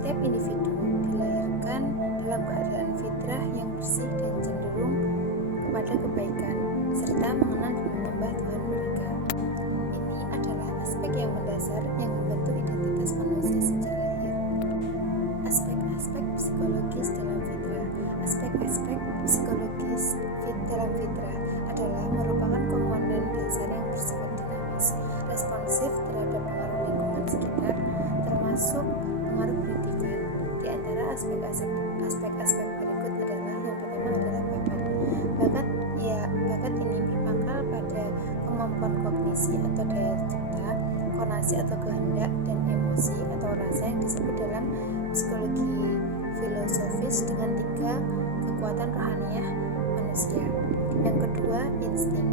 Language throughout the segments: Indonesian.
Setiap individu dilahirkan dalam keadaan fitrah yang bersih dan cenderung kepada kebaikan, serta mengenal dan menyembah Tuhan mereka. Ini adalah aspek yang mendasar yang membentuk identitas manusia sejak lahir. Aspek-aspek psikologis dalam fitrah. Aspek-aspek psikologis dalam fitrah adalah merupakan komponen dasar yang bersifat dinamis, responsif terhadap pengaruh lingkungan sekitar, termasuk pengaruh pendidikan. Di antara aspek-aspek berikut adalah yang pertama adalah bakat. Bakat ini berpangkal pada kemampuan kognisi atau daya cipta, konasi atau kehendak, dan emosi atau rasa yang disebut dalam psikologi filosofis dengan 3 kekuatan rohaniah manusia. Yang kedua, insting,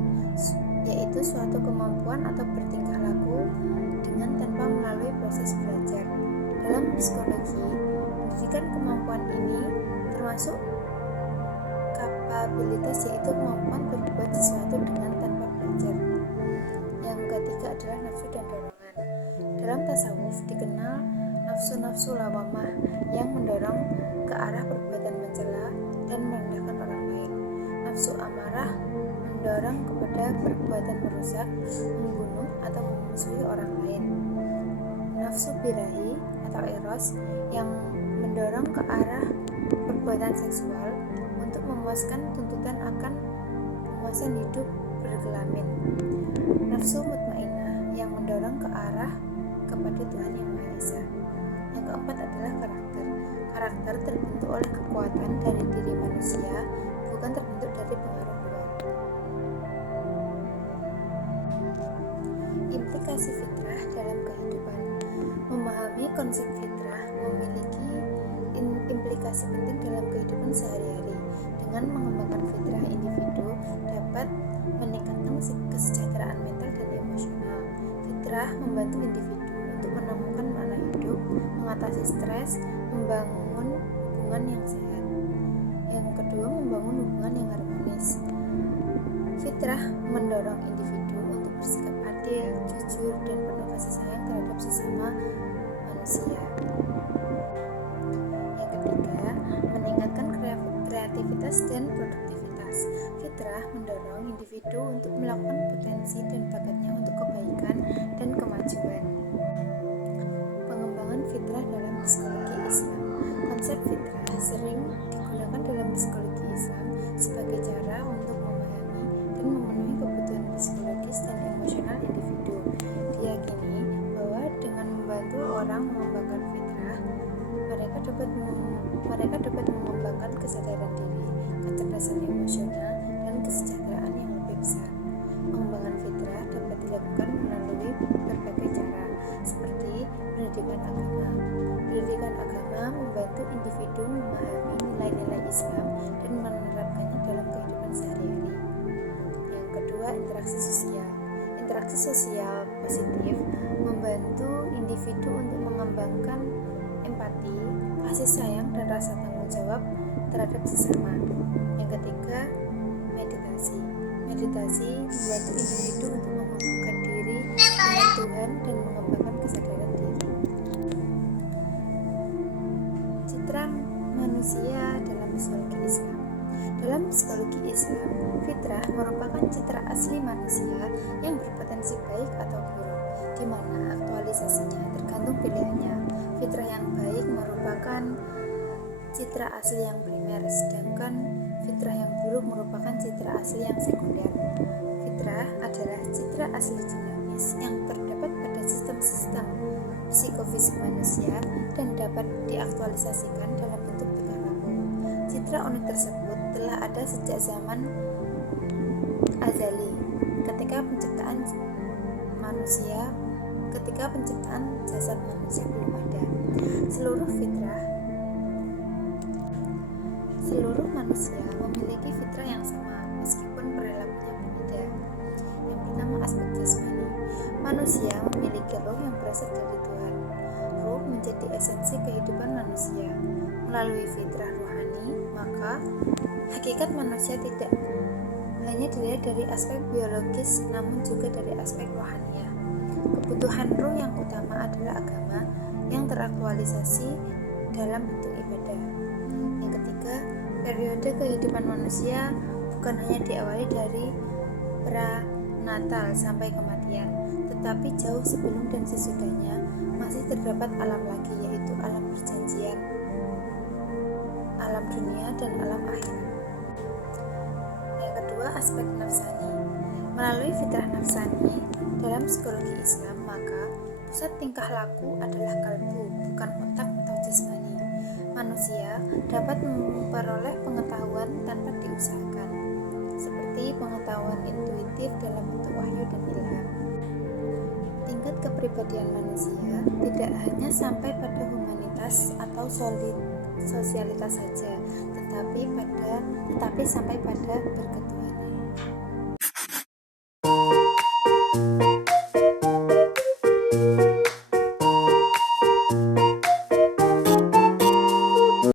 yaitu suatu kemampuan atau bertingkah laku dengan tanpa melalui proses belajar. Dalam psikologi, pendidikan kemampuan ini termasuk kapabilitas, yaitu kemampuan berbuat sesuatu dengan tanpa belajar. Yang ketiga adalah nafsu dan dorongan. Dalam tasawuf dikenal nafsu-nafsu lawamah yang mendorong ke arah perbuatan mencela dan merendahkan orang lain. Nafsu amarah mendorong kepada perbuatan merusak, membunuh, atau memusuhi orang lain. Nafsu birahi atau eros yang mendorong ke arah perbuatan seksual untuk memuaskan tuntutan akan kepuasan hidup berkelamin. Nafsu mutmainnah yang mendorong ke arah kepada Tuhan Yang Maha Esa. Yang keempat adalah karakter. Karakter terbentuk oleh kekuatan dari diri manusia, bukan terbentuk dari pengaruh luar. Implikasi fitrah dalam kehidupan. Memahami konsep fitrah memiliki implikasi penting dalam kehidupan sehari-hari. Dengan mengembangkan fitrah, individu dapat meningkatkan kesejahteraan mental dan emosional. Fitrah membantu individu untuk menemukan makna hidup, mengatasi stres, membangun hubungan yang sehat. Yang kedua, membangun hubungan yang harmonis. Fitrah mendorong individu untuk bersikap adil, jujur, dan penuh kasih sayang terhadap sesama manusia. Yang ketiga, meningkatkan kreativitas dan produktivitas. Fitrah mendorong individu untuk melakukan potensi dan bakatnya untuk kebaikan dan kemajuan. Pengembangan fitrah dalam psikologi Islam. Konsep fitrah sering digunakan dalam psikologi Islam sebagai cara untuk memahami dan memenuhi kebutuhan psikologis dan emosional individu. Diyakini bahwa dengan membantu orang mengembangkan fitrah, mereka dapat mengembangkan kesadaran diri, kecerdasan emosional, dan kesejahteraan yang lebih besar. Pengembangan fitrah dapat dilakukan melalui berbagai cara, seperti pendidikan agama. Pendidikan agama membantu individu memahami nilai-nilai Islam dan menerapkannya dalam kehidupan sehari-hari. Yang kedua, interaksi sosial. Interaksi sosial positif membantu individu untuk mengembangkan empati, kasih sayang, dan rasa tanggung jawab terhadap sesama. Yang ketiga, meditasi. Meditasi membantu individu untuk menghubungkan diri dengan Tuhan dan mengembangkan kesadaran diri. Citra manusia dalam psikologi Islam. Dalam psikologi Islam, fitrah merupakan citra asli manusia yang berpotensi baik atau buruk, di mana aktualisasinya tergantung pilihannya. Fitrah yang baik merupakan citra asli yang primer, sedangkan fitrah yang buruk merupakan citra asli yang sekunder. Fitrah adalah citra asli dinamis yang terdapat pada sistem-sistem psikofisik manusia dan dapat diaktualisasikan dalam bentuk tingkah laku. Citra unik tersebut telah ada sejak zaman azali, ketika penciptaan jasad manusia belum ada. Seluruh manusia memiliki fitrah yang sama, meskipun perilakunya berbeda. Yang pertama, aspek jasmani. Manusia memiliki roh yang berasal dari Tuhan. Roh menjadi esensi kehidupan manusia. Melalui fitrah rohani, maka hakikat manusia tidak hanya dilihat dari aspek biologis, namun juga dari aspek rohaniah. Kebutuhan roh yang utama adalah agama yang teraktualisasi dalam bentuk ibadah. Yang ketiga, periode kehidupan manusia bukan hanya diawali dari pra-natal sampai kematian, tetapi jauh sebelum dan sesudahnya masih terdapat alam lagi, yaitu alam perjanjian, alam dunia, dan alam akhirat. Yang kedua, aspek nafsani. Melalui fitrah nafsani dalam psikologi Islam, maka pusat tingkah laku adalah kalbu, bukan otak atau jasmani. Manusia dapat memperoleh pengetahuan tanpa diusahakan, seperti pengetahuan intuitif dalam bentuk wahyu dan ilham. Tingkat kepribadian manusia tidak hanya sampai pada humanitas atau sosialitas saja, tetapi sampai pada berketuhanan.